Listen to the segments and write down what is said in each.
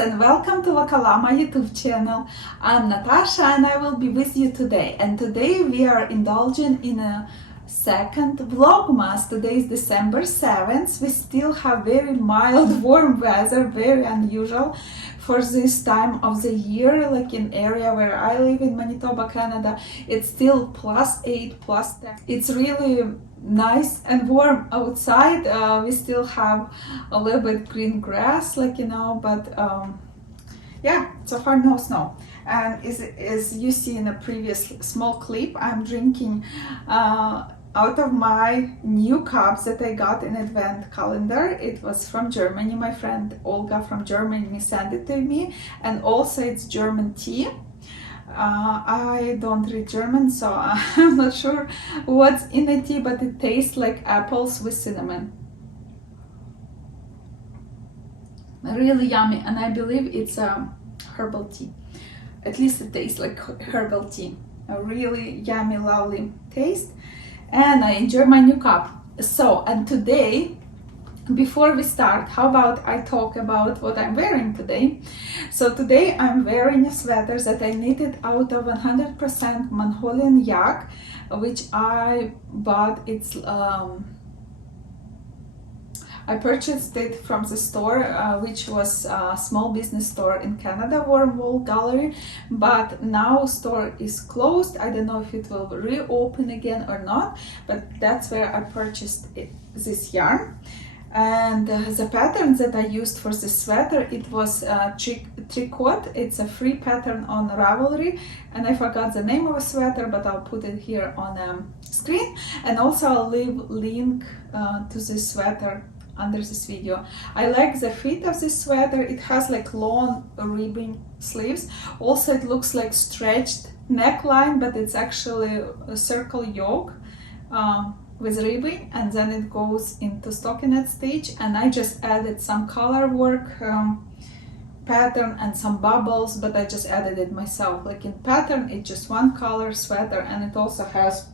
and welcome to Vakalama YouTube channel. I'm Natasha and I will be with you today. And today we are indulging in a second Vlogmas. Today is December 7th. We still have very mild, warm weather, very unusual for this time of the year. Like in area where I live in Manitoba, Canada, it's still +8, +10. It's really nice and warm outside. We still have a little bit green grass, but yeah, so far no snow. And as you see in a previous small clip, I'm drinking out of my new cups that I got in advent calendar. It was from Germany. My friend Olga from Germany sent it to me, and also it's German tea. I don't read German, so I'm not sure what's in the tea, but it tastes like apples with cinnamon. Really yummy, and I believe it's a herbal tea. At least it tastes like herbal tea. A really yummy, lovely taste, and I enjoy my new cup. So, and today, before we start, how about I talk about what I'm wearing today? So today I'm wearing a sweater that I knitted out of 100% Mongolian yak, which I bought. I purchased it from the store, which was a small business store in Canada, Warm Wool Gallery, but now store is closed. I don't know if it will reopen again or not, but that's where I purchased this yarn. And the pattern that I used for this sweater, it was tricot. It's a free pattern on Ravelry, and I forgot the name of a sweater, but I'll put it here on screen, and also I'll leave link to this sweater under this video. I like the fit of this sweater. It has like long ribbon sleeves. Also it looks like stretched neckline, but it's actually a circle yoke with ribbing, and then it goes into stockinette stitch, and I just added some color work pattern and some bubbles, but I just added it myself. Like in pattern, it's just one color sweater, and it also has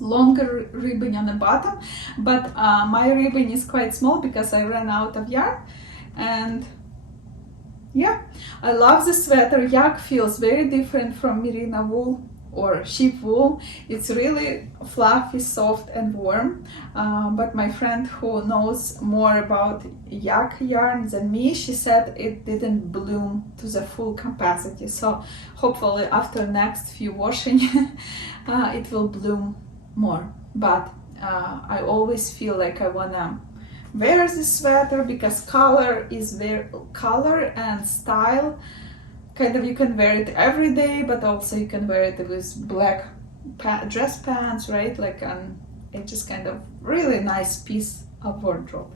longer ribbon on the bottom, but my ribbon is quite small because I ran out of yarn. And yeah, I love the sweater. Yak feels very different from merino wool or sheep wool. It's really fluffy, soft and warm, but my friend who knows more about yak yarn than me, she said it didn't bloom to the full capacity, so hopefully after next few washing it will bloom more. But I always feel like I wanna wear this sweater because color and style, kind of, you can wear it every day, but also you can wear it with black dress pants, right? It's just kind of really nice piece of wardrobe.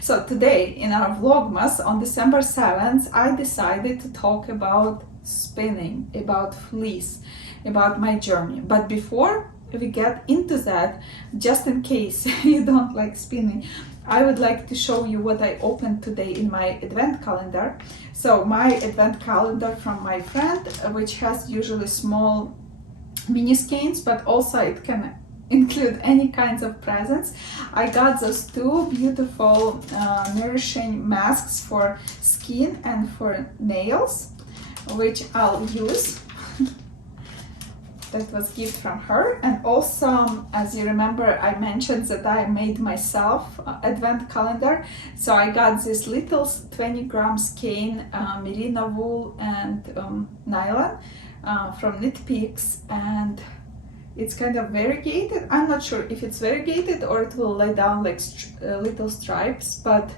So today in our Vlogmas on December 7th, I decided to talk about spinning, about fleece, about my journey. But before we get into that, just in case you don't like spinning, I would like to show you what I opened today in my advent calendar. So my advent calendar from my friend, which has usually small mini skeins, but also it can include any kinds of presents. I got those two beautiful nourishing masks for skin and for nails, which I'll use. That was gift from her. And also, as you remember, I mentioned that I made myself advent calendar. So I got this little 20-gram skein merino wool and nylon from Knit Picks, and it's kind of variegated. I'm not sure if it's variegated or it will lay down like little stripes, but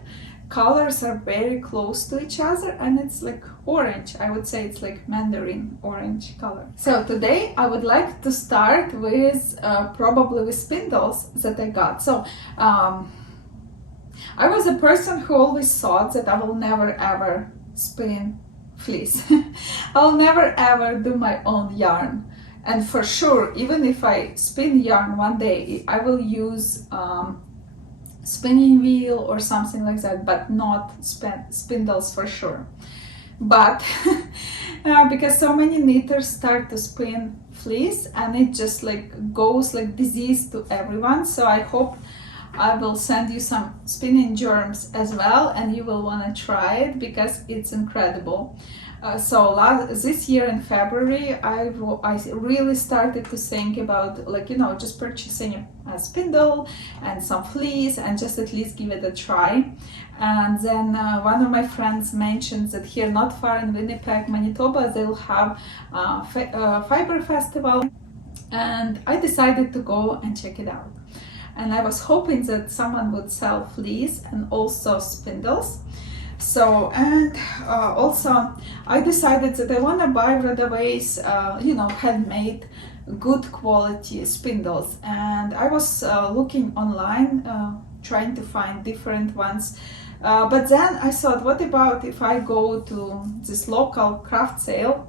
colors are very close to each other, and it's like orange. I would say it's like mandarin orange color. So today I would like to start with probably with spindles that I got. So I was a person who always thought that I will never ever spin fleece. I'll never ever do my own yarn, and for sure, even if I spin yarn one day, I will use spinning wheel or something like that, but not spindles for sure. But because so many knitters start to spin fleece, and it just like goes like disease to everyone, so I hope I will send you some spinning germs as well, and you will want to try it because it's incredible. This year in February, I really started to think about, like, you know, just purchasing a spindle and some fleece and just at least give it a try. And then one of my friends mentioned that here, not far in Winnipeg, Manitoba, they'll have a fiber festival, and I decided to go and check it out. And I was hoping that someone would sell fleece and also spindles. So, and also I decided that I want to buy Rodaways, you know, handmade, good quality spindles. And I was looking online, trying to find different ones. But then I thought, what about if I go to this local craft sale?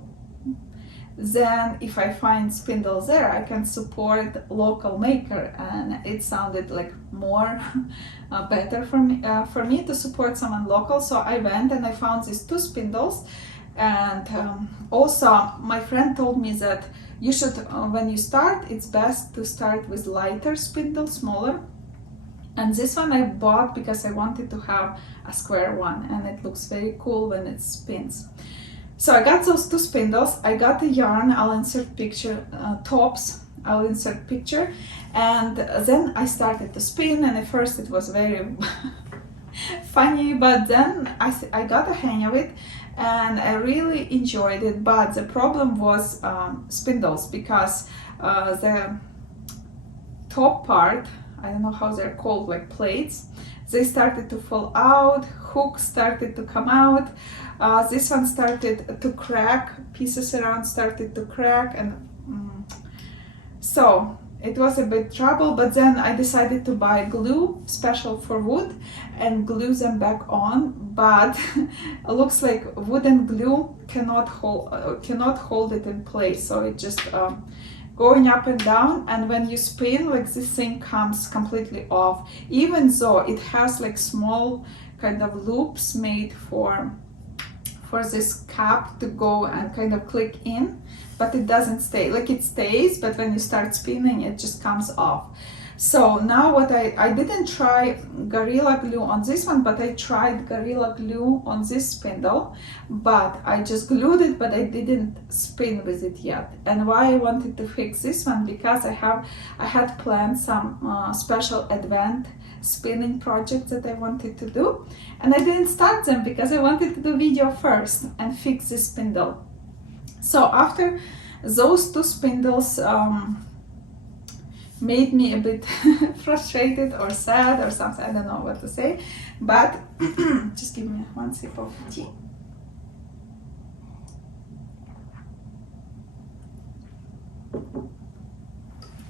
Then if I find spindles there, I can support local maker, and it sounded like more better for me to support someone local. So I went and I found these 2 spindles, and also my friend told me that you should, when you start, it's best to start with lighter spindle, smaller. And this one I bought because I wanted to have a square one, and it looks very cool when it spins. So I got those 2 spindles, I got the yarn, I'll insert picture, tops, I'll insert picture, and then I started to spin, and at first it was very funny, but then I got a hang of it, and I really enjoyed it. But the problem was spindles, because the top part, I don't know how they're called, like plates, they started to fall out, hooks started to come out. This one started to crack, pieces around started to crack, and so it was a bit trouble. But then I decided to buy glue special for wood and glue them back on. But it looks like wooden glue cannot hold it in place, so it just going up and down, and when you spin, like, this thing comes completely off, even though it has like small kind of loops made for this cap to go and kind of click in, but it doesn't stay. Like, it stays, but when you start spinning, it just comes off. So now what I didn't try Gorilla Glue on this one, but I tried Gorilla Glue on this spindle, but I just glued it, but I didn't spin with it yet. And why I wanted to fix this one, because I had planned some special advent spinning projects that I wanted to do, and I didn't start them because I wanted to do video first and fix this spindle. So after those 2 spindles made me a bit frustrated or sad or something, I don't know what to say, but just give me 1 sip of tea.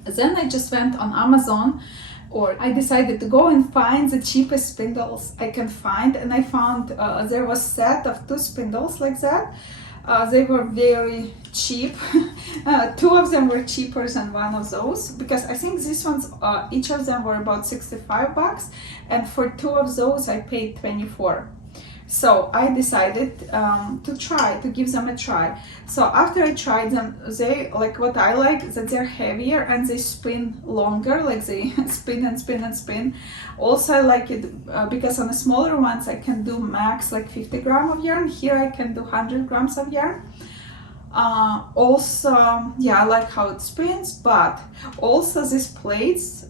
Then I just went on Amazon, or I decided to go and find the cheapest spindles I can find, and I found there was a set of 2 spindles like that. They were very cheap. 2 of them were cheaper than one of those, because I think these ones, each of them were about $65, and for 2 of those I paid $24. So I decided to give them a try. So after I tried them, they, like, what I like is that they're heavier and they spin longer, like they spin and spin and spin. Also I like it because on the smaller ones I can do max like 50 grams of yarn. Here I can do 100 grams of yarn. Also, yeah, I like how it spins, but also these plates,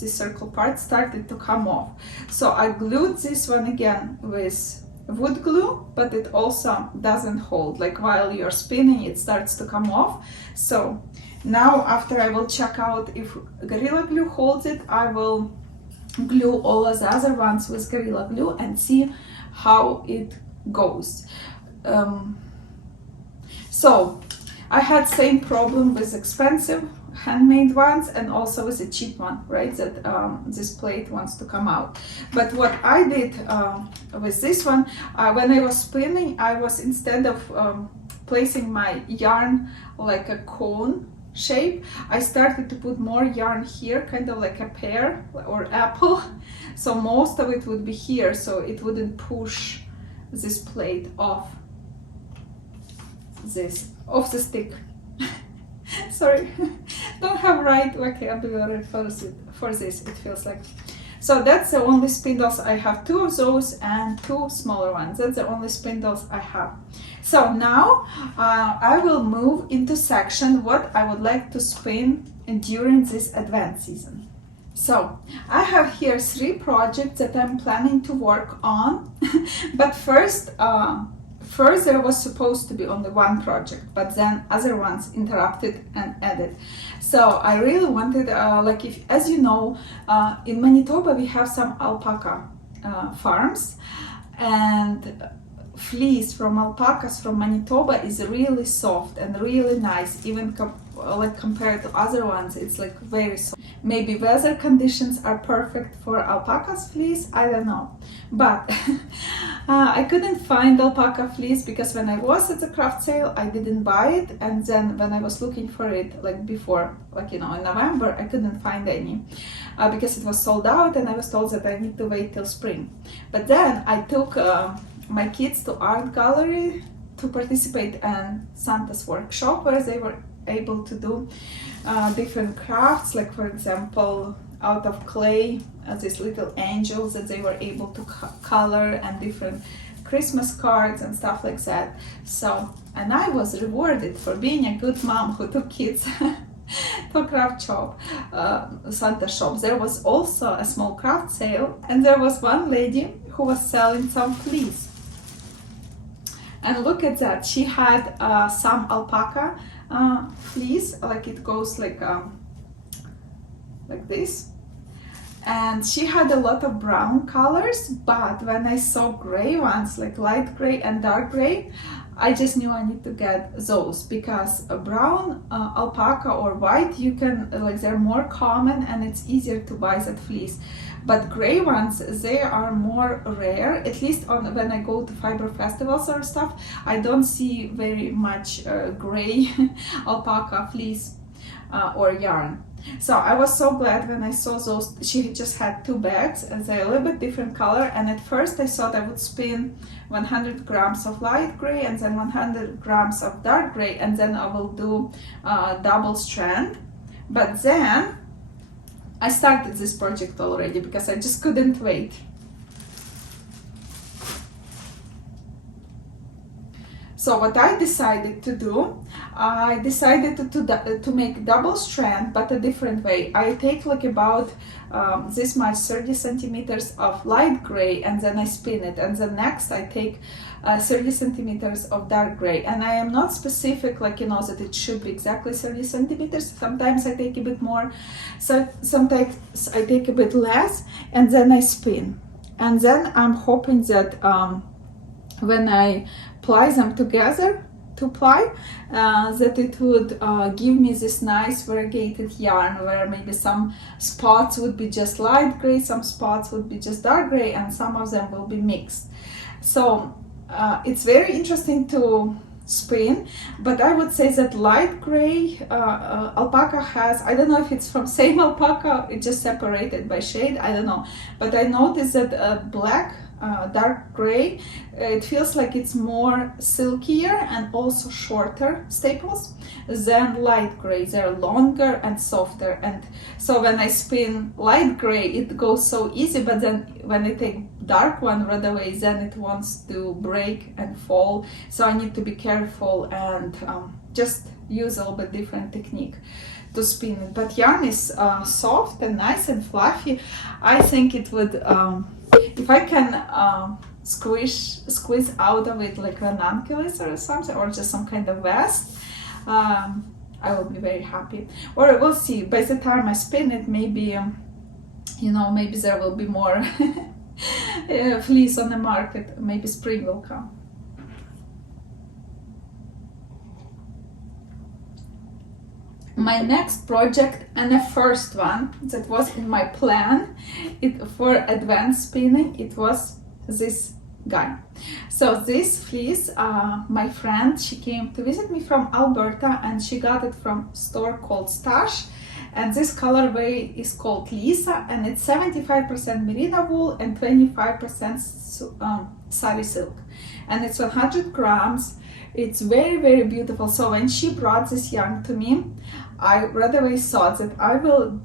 this circle part started to come off. So I glued this one again with wood glue, but it also doesn't hold. Like, while you're spinning, it starts to come off. So now, after I will check out if Gorilla Glue holds it, I will glue all of the other ones with Gorilla Glue and see how it goes. So I had same problem with expensive handmade ones and also with a cheap one, right? That this plate wants to come out. But what I did with this one, when I was spinning, I was, instead of placing my yarn like a cone shape, I started to put more yarn here, kind of like a pear or apple. So most of it would be here, so it wouldn't push this plate off the stick. Sorry, don't have right vocabulary for this, it feels like. So that's the only spindles. I have 2 of those and 2 smaller ones. That's the only spindles I have. So now I will move into section what I would like to spin during this advent season. So I have here 3 projects that I'm planning to work on. But first there was supposed to be only 1 project, but then other ones interrupted and added. So I really wanted, like, if, as you know, in Manitoba we have some alpaca farms, and fleece from alpacas from Manitoba is really soft and really nice, even like compared to other ones, it's like very soft. Maybe weather conditions are perfect for alpaca's fleece, I don't know, but I couldn't find alpaca fleece because when I was at the craft sale I didn't buy it, and then when I was looking for it like before, like, you know, in November, I couldn't find any because it was sold out, and I was told that I need to wait till spring. But then I took my kids to art gallery to participate in Santa's workshop, where they were able to do different crafts, like for example out of clay these little angels that they were able to color, and different Christmas cards and stuff like that. So, and I was rewarded for being a good mom who took kids to a craft shop, Santa shop. There was also a small craft sale, and there was one lady who was selling some fleece. And look at that, she had some alpaca fleece, like it goes like this, and she had a lot of brown colors, but when I saw gray ones, like light gray and dark gray, I just knew I need to get those, because a brown alpaca or white, you can, like, they're more common and it's easier to buy that fleece. But gray ones, they are more rare, at least on when I go to fiber festivals or stuff. I don't see very much gray alpaca fleece or yarn. So I was so glad when I saw those. She just had 2 bags, and they're a little bit different color. And at first I thought I would spin 100 grams of light gray and then 100 grams of dark gray, and then I will do double strand. But then I started this project already because I just couldn't wait. So what I decided to do, I decided to make double strand, but a different way. I take like about this much, 30 centimeters of light gray, and then I spin it, and then next I take 30 centimeters of dark gray. And I am not specific, like, you know, that it should be exactly 30 centimeters. Sometimes I take a bit more, so sometimes I take a bit less, and then I spin. And then I'm hoping that when I ply them together to ply, that it would give me this nice variegated yarn, where maybe some spots would be just light gray, some spots would be just dark gray, and some of them will be mixed. So it's very interesting to spin, but I would say that light gray alpaca has, I don't know if it's from same alpaca, it just separated by shade, I don't know, but I noticed that black dark gray, it feels like it's more silkier and also shorter staples than light gray. They're longer and softer, and so when I spin light gray it goes so easy, but then when I take dark one right away, then it wants to break and fall, so I need to be careful and just use a little bit different technique to spin it. But yarn is soft and nice and fluffy. I think it would if I can squeeze out of it like an ranunculus or something, or just some kind of vest, I will be very happy. Or we'll see, by the time I spin it, maybe you know, maybe there will be more fleece on the market, maybe spring will come. My next project, and the first one that was in my plan for advanced spinning, it was this guy. So this fleece, my friend, she came to visit me from Alberta, and she got it from a store called Stash, and this colorway is called Lisa, and it's 75% merino wool and 25% sari silk, and it's 100 grams. It's very, very beautiful. So when she brought this yarn to me, I right away thought that I will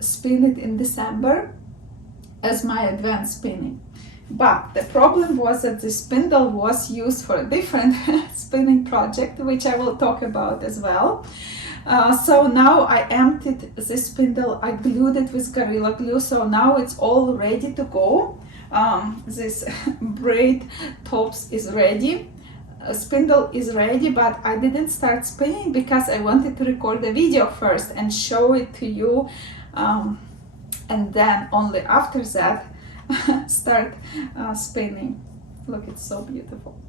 spin it in December as my advanced spinning. But the problem was that the spindle was used for a different spinning project, which I will talk about as well. So now I emptied this spindle, I glued it with Gorilla Glue, so now it's all ready to go. This braid tops is ready. Spindle is ready, but I didn't start spinning because I wanted to record the video first and show it to you, and then only after that start spinning. Look, it's so beautiful.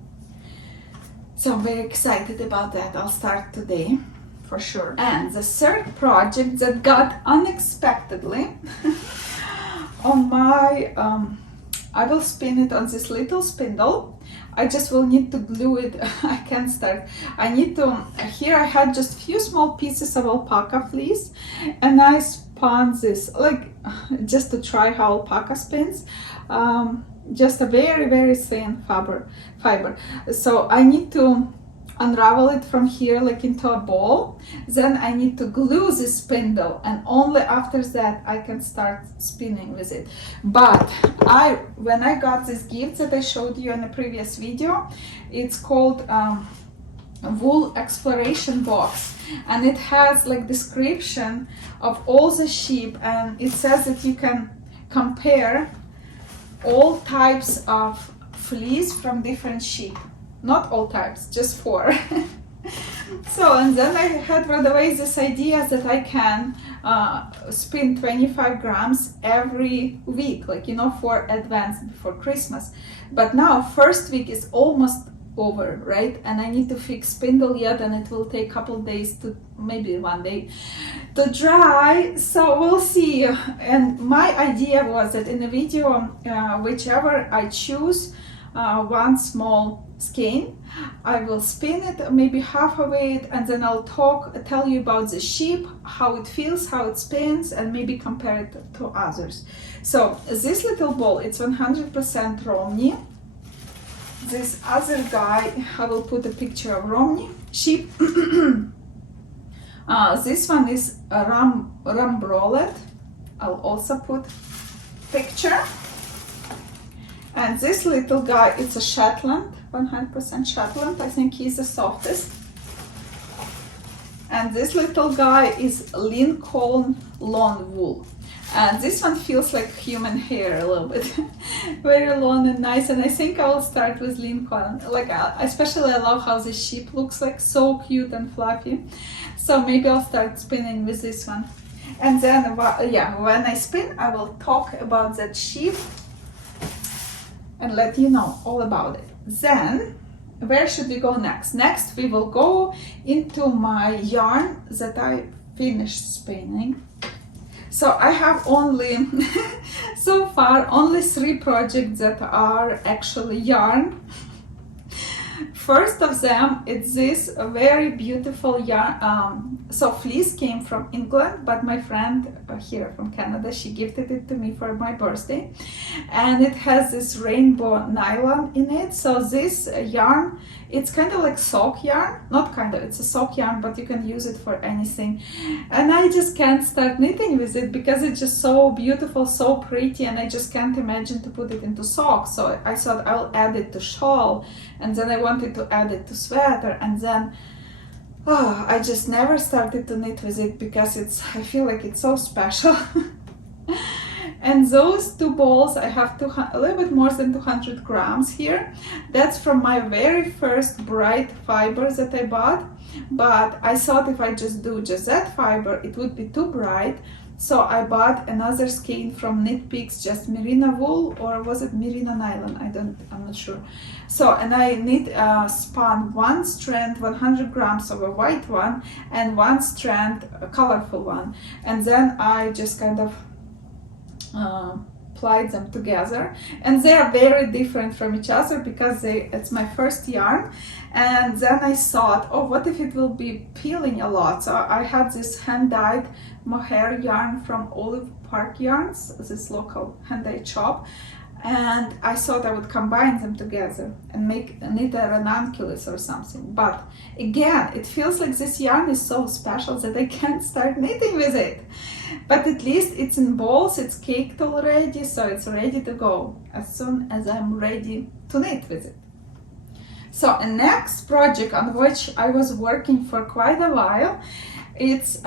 So I'm very excited about that. I'll start today for sure. And the third project that got unexpectedly on my I will spin it on this little spindle. I just will need to glue it. I can't start. I need to, here I had just few small pieces of alpaca fleece, and I spun this, like, just to try how alpaca spins. Just a very, very thin fiber. So I need to unravel it from here, like into a ball. Then I need to glue this spindle, and only after that I can start spinning with it. But when I got this gift that I showed you in the previous video, it's called wool exploration box, and it has like description of all the sheep, and it says that you can compare all types of fleece from different sheep. Not all types, just 4. So, and then I had right away this idea that I can spin 25 grams every week, like, you know, for advance before Christmas. But now first week is almost over, right? And I need to fix spindle yet, and it will take a couple days to, maybe 1 day, to dry. So we'll see. And my idea was that in the video, whichever I choose, one small skein, I will spin it, maybe half of it, and then I'll tell you about the sheep, how it feels, how it spins, and maybe compare it to others. So this little ball, it's 100% Romney. This other guy, I will put a picture of Romney sheep. This one is a Rambrolet. I'll also put picture. And this little guy, it's a Shetland, 100% Shetland. I think he's the softest. And this little guy is Lincoln Lawn Wool. And this one feels like human hair a little bit. Very long and nice. And I think I will start with Lincoln. Like, especially I love how this sheep looks like, so cute and fluffy. So maybe I'll start spinning with this one. And then, yeah, when I spin, I will talk about that sheep and let you know all about it. Then, where should we go next? Next, we will go into my yarn that I finished spinning. So I have only, so far, only 3 projects that are actually yarn. First of them, it's this very beautiful yarn. So fleece came from England, but my friend here from Canada, she gifted it to me for my birthday. And it has this rainbow nylon in it. So this yarn, it's kind of like sock yarn. Not kind of, it's a sock yarn, but you can use it for anything. And I just can't start knitting with it because it's just so beautiful, so pretty, and I just can't imagine to put it into socks. So I thought I'll add it to shawl, and then I wanted to add it to sweater, and then I just never started to knit with it because I feel like it's so special. And those 2 balls, I have a little bit more than 200 grams here. That's from my very first bright fiber that I bought, but I thought if I just do just that fiber, it would be too bright. So I bought another skein from Knit Picks, just merino wool, or was it merino nylon? I'm not sure. So, and I spun 1 strand, 100 grams of a white one, and 1 strand, a colorful one. And then I just kind of plied them together, and they are very different from each other because it's my first yarn. And then I thought, oh, what if it will be peeling a lot? So I had this hand-dyed mohair yarn from Olive Park Yarns, this local hand-dyed shop, and I thought I would combine them together and knit a ranunculus or something. But again, it feels like this yarn is so special that I can't start knitting with it. But at least it's in balls, it's caked already, so it's ready to go as soon as I'm ready to knit with it. So the next project on which I was working for quite a while, it's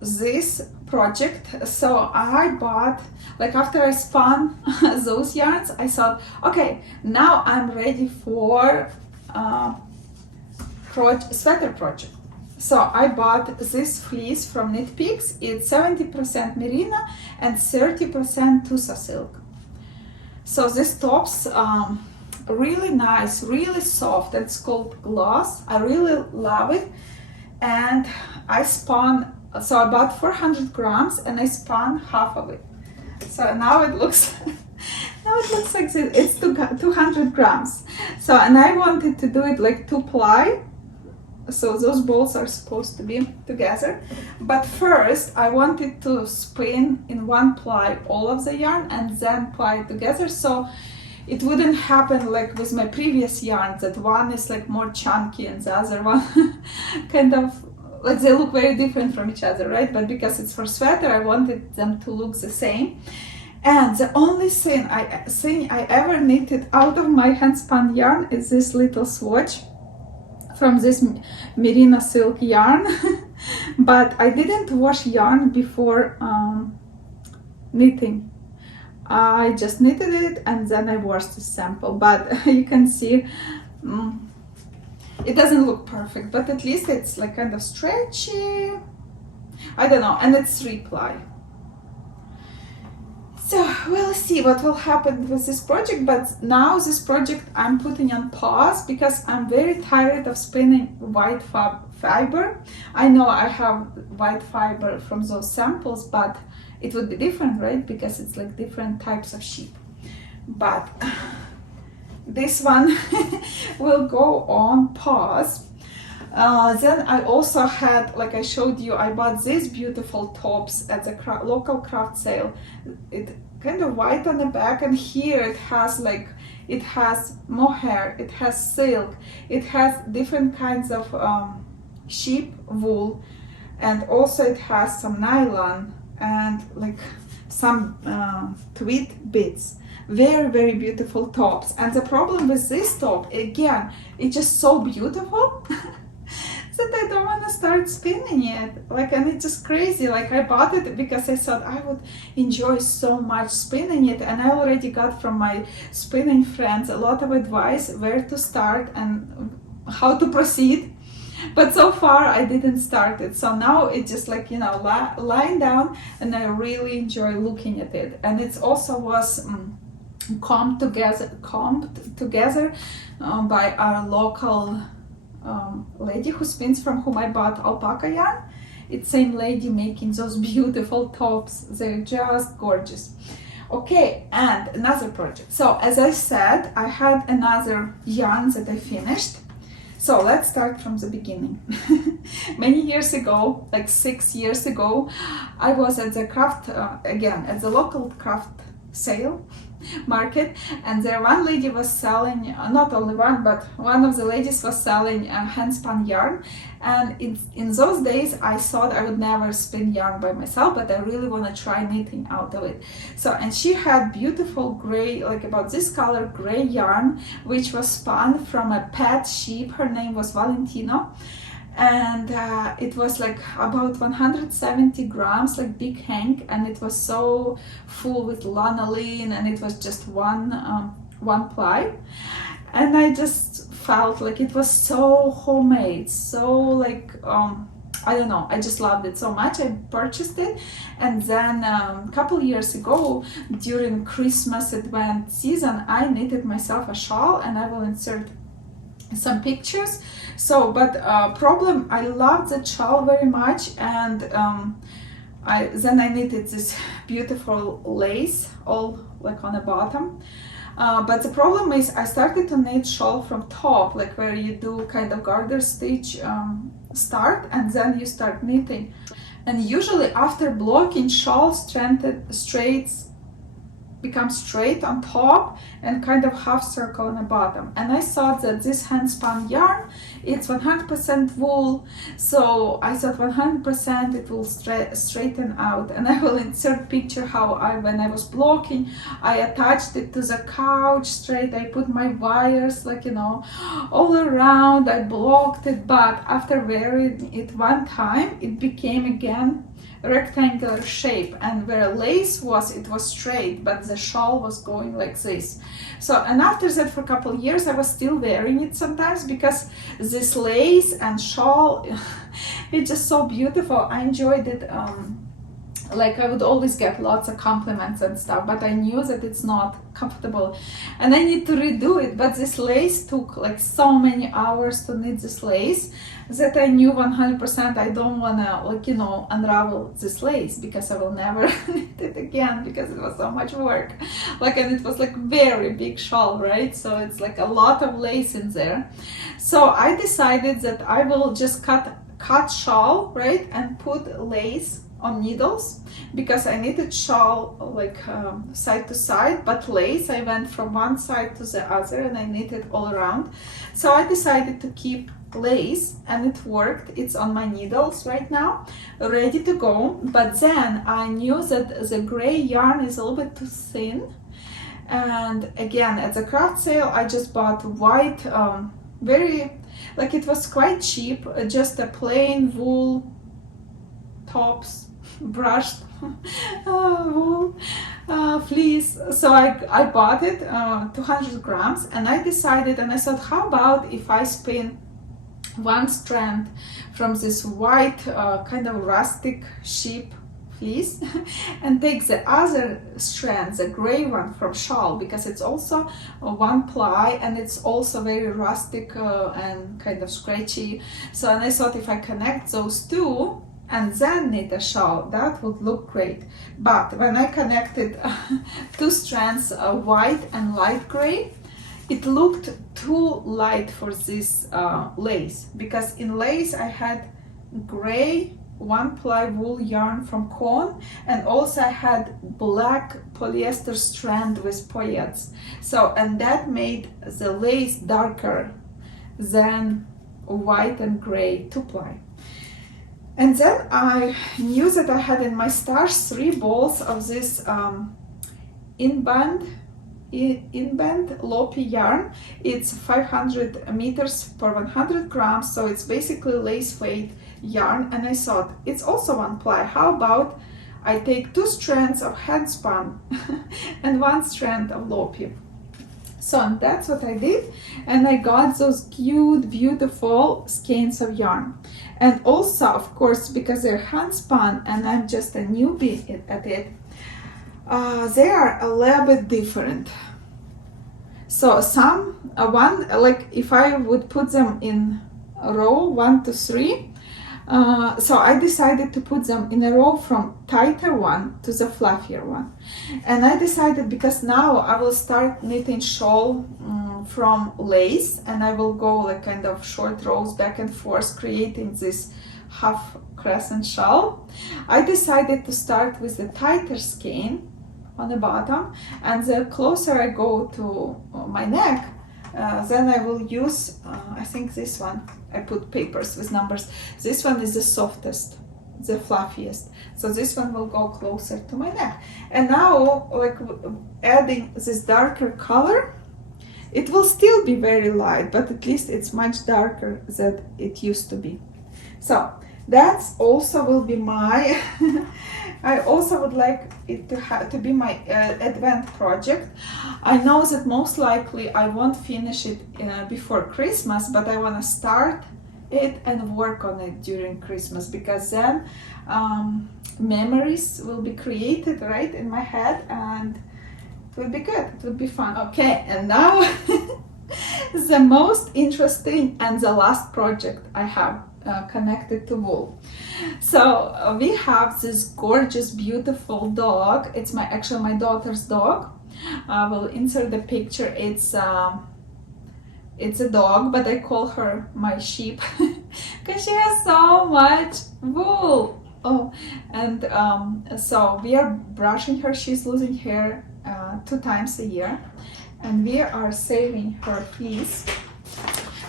this project. So I bought, like after I spun those yarns, I thought, okay, now I'm ready for sweater project. So I bought this fleece from Knit Picks. It's 70% merino and 30% Tussa silk. So this top's really nice, really soft. It's called Gloss. I really love it. And I spun, so I bought 400 grams and I spun half of it. So now it looks like this. It's 200 grams. So, and I wanted to do it like 2-ply. So those balls are supposed to be together. But first I wanted to spin in 1-ply all of the yarn and then ply it together. So it wouldn't happen like with my previous yarns that one is like more chunky and the other one kind of like they look very different from each other, right? But because it's for sweater, I wanted them to look the same. And the only thing I ever knitted out of my hand spun yarn is this little swatch from this merino silk yarn. But I didn't wash yarn before knitting. I just knitted it and then I washed the sample, but you can see it doesn't look perfect, but at least it's like kind of stretchy. I don't know, and it's 3-ply. So we'll see what will happen with this project, but now this project I'm putting on pause because I'm very tired of spinning white fiber. I know I have white fiber from those samples, but it would be different, right? Because it's like different types of sheep. But this one will go on pause. Then I also had, like I showed you, I bought these beautiful tops at the local craft sale. It kind of white on the back, and here it has mohair, it has silk, it has different kinds of sheep wool, and also it has some nylon and like some tweed bits. Very, very beautiful tops. And the problem with this top, again, it's just so beautiful that I don't want to start spinning it. Like, and it's just crazy. Like, I bought it because I thought I would enjoy so much spinning it, and I already got from my spinning friends a lot of advice where to start and how to proceed. But so far I didn't start it, so now it's just like, you know, lying down, and I really enjoy looking at it. And it also was combed together by our local lady who spins, from whom I bought alpaca yarn. It's same lady making those beautiful tops. They're just gorgeous. Okay, and another project. So as I said, I had another yarn that I finished. So let's start from the beginning. Many years ago, like 6 years ago, I was at the craft, again, at the local craft sale market, and there one lady was selling, not only one, but one of the ladies was selling hand spun yarn. And in those days I thought I would never spin yarn by myself, but I really want to try knitting out of it. So, and she had beautiful gray, like about this color gray yarn, which was spun from a pet sheep. Her name was Valentino. And it was like about 170 grams, like big hank, and it was so full with lanolin, and it was just one ply. And I just felt like it was so homemade, so like I don't know, I just loved it so much. I purchased it, and then a couple years ago during Christmas Advent season, I knitted myself a shawl, and I will insert some pictures. So, but problem, I loved the shawl very much, and then I knitted this beautiful lace all like on the bottom. But the problem is I started to knit shawl from top, like where you do kind of garter stitch start, and then you start knitting. And usually after blocking, shawl straights become straight on top and kind of half circle on the bottom. And I thought that this hand spun yarn, it's 100% wool, so I thought 100% it will straighten out. And I will insert picture how when I was blocking, I attached it to the couch straight. I put my wires like, you know, all around. I blocked it, but after wearing it one time, it became again rectangular shape, and where lace was, it was straight, but the shawl was going like this. So, and after that, for a couple of years, I was still wearing it sometimes because this lace and shawl, it's just so beautiful. I enjoyed it. Like I would always get lots of compliments and stuff, but I knew that it's not comfortable and I need to redo it. But this lace took like so many hours to knit this lace that I knew 100% I don't wanna, like, you know, unravel this lace because I will never knit it again because it was so much work. Like, and it was like very big shawl, right? So it's like a lot of lace in there. So I decided that I will just cut shawl, right, and put lace on needles, because I knitted shawl like side to side, but lace I went from one side to the other and I knitted all around. So I decided to keep lace, and it worked. It's on my needles right now, ready to go. But then I knew that the gray yarn is a little bit too thin, and again at the craft sale I just bought white, very, like, it was quite cheap, just a plain wool tops, brushed wool fleece. So I bought it 200 grams, and I decided, and I thought, how about if I spin one strand from this white kind of rustic sheep fleece and take the other strand, the gray one, from shawl, because it's also one ply and it's also very rustic and kind of scratchy. So, and I thought if I connect those two and then knit a shawl, that would look great. But when I connected two strands, white and light gray, it looked too light for this lace, because in lace I had gray one ply wool yarn from Cone, and also I had black polyester strand with poyets. So, and that made the lace darker than white and gray two ply. And then I knew that I had in my stash 3 balls of this in-band Lopi yarn. It's 500 meters per 100 grams, so it's basically lace weight yarn. And I thought, it's also one ply, how about I take 2 strands of hand spun and 1 strand of Lopi. So, and that's what I did, and I got those cute, beautiful skeins of yarn. And also, of course, because they're hand spun and I'm just a newbie at it, they are a little bit different. So some, one, like if I would put them in a row 1 to 3, so I decided to put them in a row from tighter one to the fluffier one. And I decided, because now I will start knitting shawl from lace, and I will go like kind of short rows back and forth, creating this half crescent shawl. I decided to start with the tighter skein on the bottom, and the closer I go to my neck, then I will use, I think this one, I put papers with numbers. This one is the softest, the fluffiest. So this one will go closer to my neck. And now, like adding this darker color, it will still be very light, but at least it's much darker than it used to be. So that's also will be my, I also would like it to be my advent project. I know that most likely I won't finish it before Christmas, but I want to start it and work on it during Christmas, because then memories will be created right in my head, and it will be good, it will be fun. Okay, and now the most interesting and the last project I have connected to wool. So we have this gorgeous, beautiful dog. It's actually my daughter's dog. I will insert the picture. It's a dog, but I call her my sheep because she has so much wool. Oh, and so we are brushing her. She's losing hair 2 times a year, and we are saving her fleece.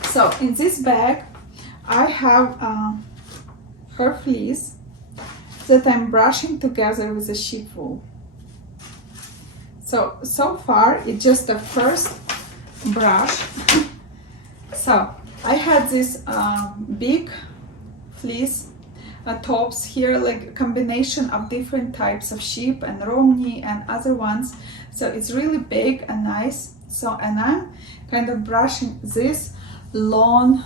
So in this bag I have her fleece that I'm brushing together with the sheep wool. So far it's just the first brush. So I had this big fleece tops here, like a combination of different types of sheep and Romney and other ones. So it's really big and nice. So, and I'm kind of brushing this long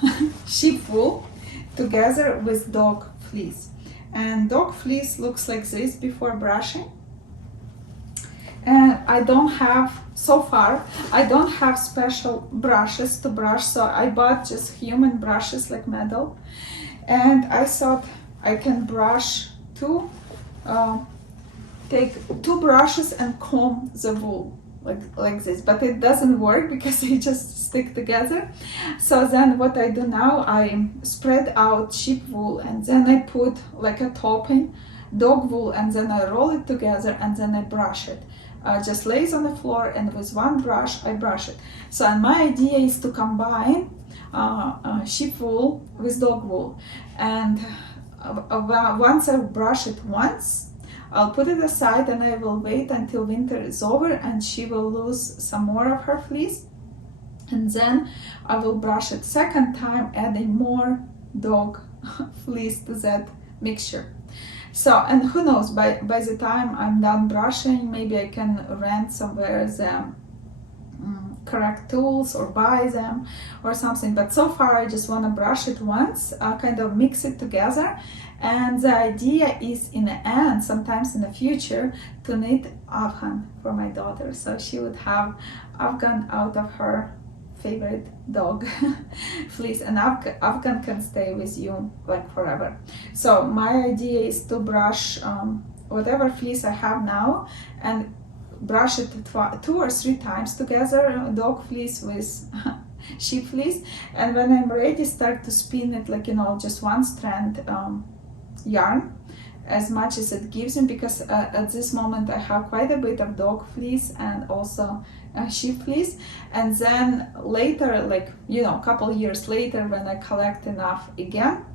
sheep wool together with dog fleece. And dog fleece looks like this before brushing. And I don't have, so far, I don't have special brushes to brush, so I bought just human brushes like metal. And I thought I can brush take 2 brushes and comb the wool like this, but it doesn't work because they just stick together. So then what I do now, I spread out sheep wool and then I put like a topping dog wool and then I roll it together and then I brush it. Just lays on the floor and with one brush I brush it. So and my idea is to combine sheep wool with dog wool, and once I brush it once, I'll put it aside and I will wait until winter is over and she will lose some more of her fleece, and then I will brush it second time, adding more dog fleece to that mixture. So, and who knows, by the time I'm done brushing, maybe I can rent somewhere the correct tools or buy them or something. But so far I just want to brush it once, kind of mix it together. And the idea is in the end, sometimes in the future, to knit Afghan for my daughter. So she would have Afghan out of her favorite dog fleece, and Afghan can stay with you like forever. So my idea is to brush whatever fleece I have now and brush it 2 or 3 times together, dog fleece with sheep fleece, and when I'm ready, start to spin it like, you know, just one strand yarn, as much as it gives me, because at this moment I have quite a bit of dog fleece and also sheep fleece. And then later, like, you know, a couple years later, when I collect enough again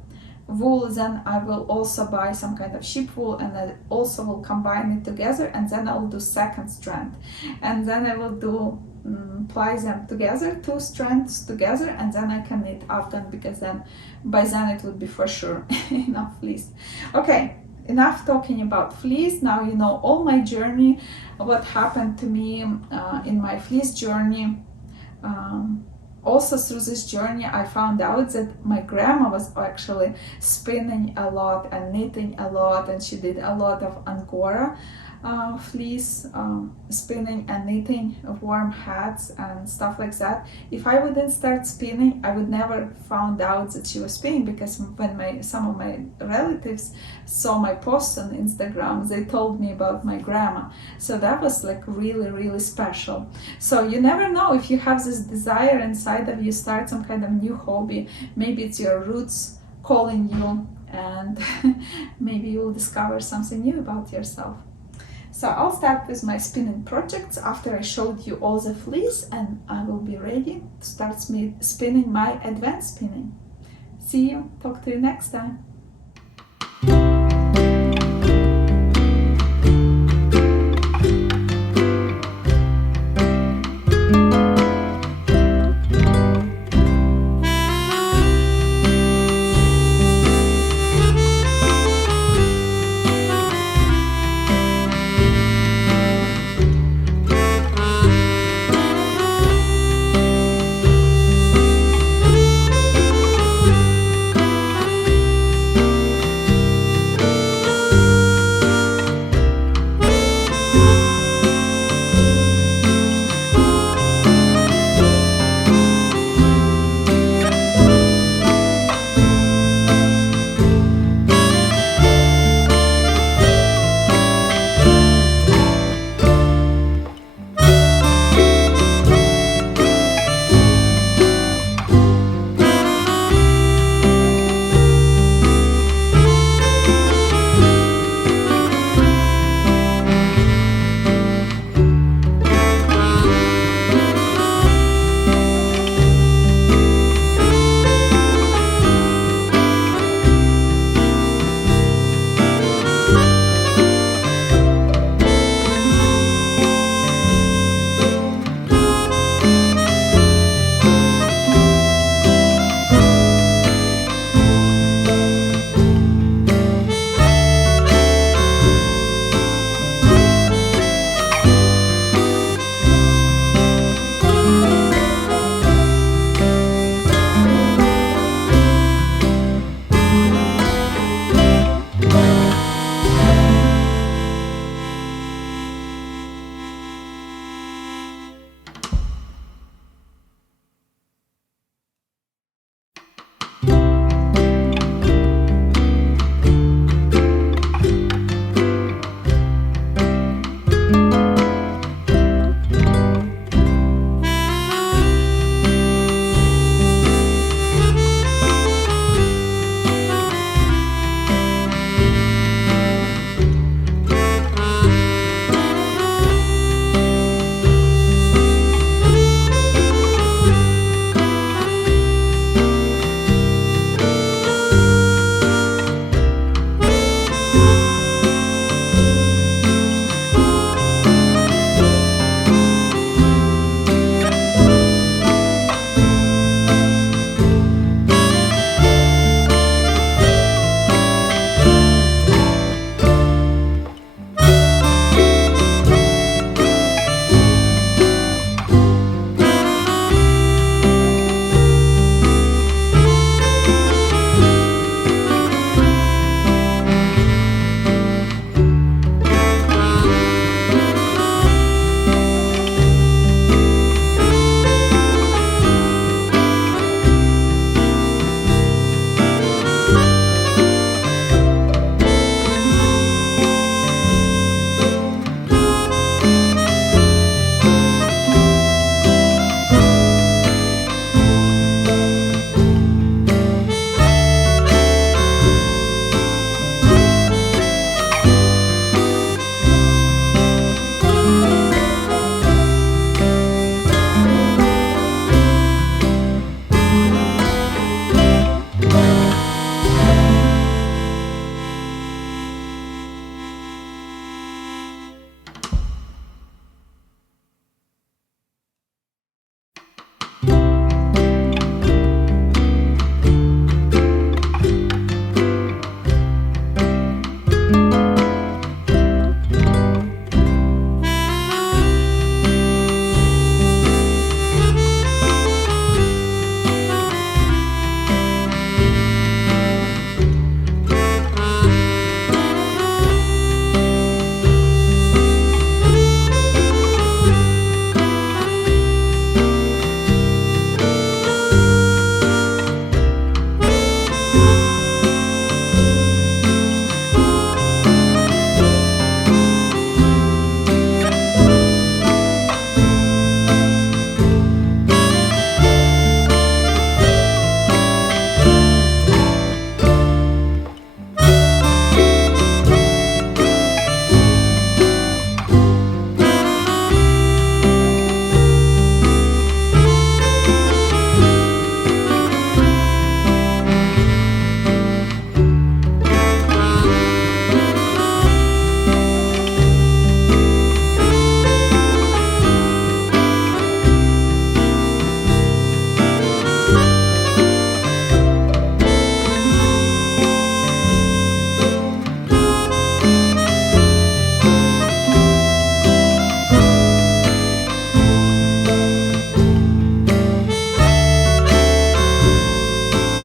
wool, then I will also buy some kind of sheep wool and I also will combine it together, and then I'll do second strand, and then I will do ply them together, 2 strands together, and then I can knit Afghan, because then by then it would be for sure enough fleece. Okay, enough talking about fleece. Now you know all my journey, what happened to me in my fleece journey. Also through this journey I found out that my grandma was actually spinning a lot and knitting a lot, and she did a lot of Angora fleece spinning and knitting of warm hats and stuff like that. If I wouldn't start spinning, I would never found out that she was spinning, because when some of my relatives saw my posts on Instagram, they told me about my grandma. So that was like really, really special. So you never know, if you have this desire inside of you, start some kind of new hobby, maybe it's your roots calling you, and maybe you'll discover something new about yourself. So I'll start with my spinning projects after I showed you all the fleece, and I will be ready to start spinning my advanced spinning. See you, talk to you next time.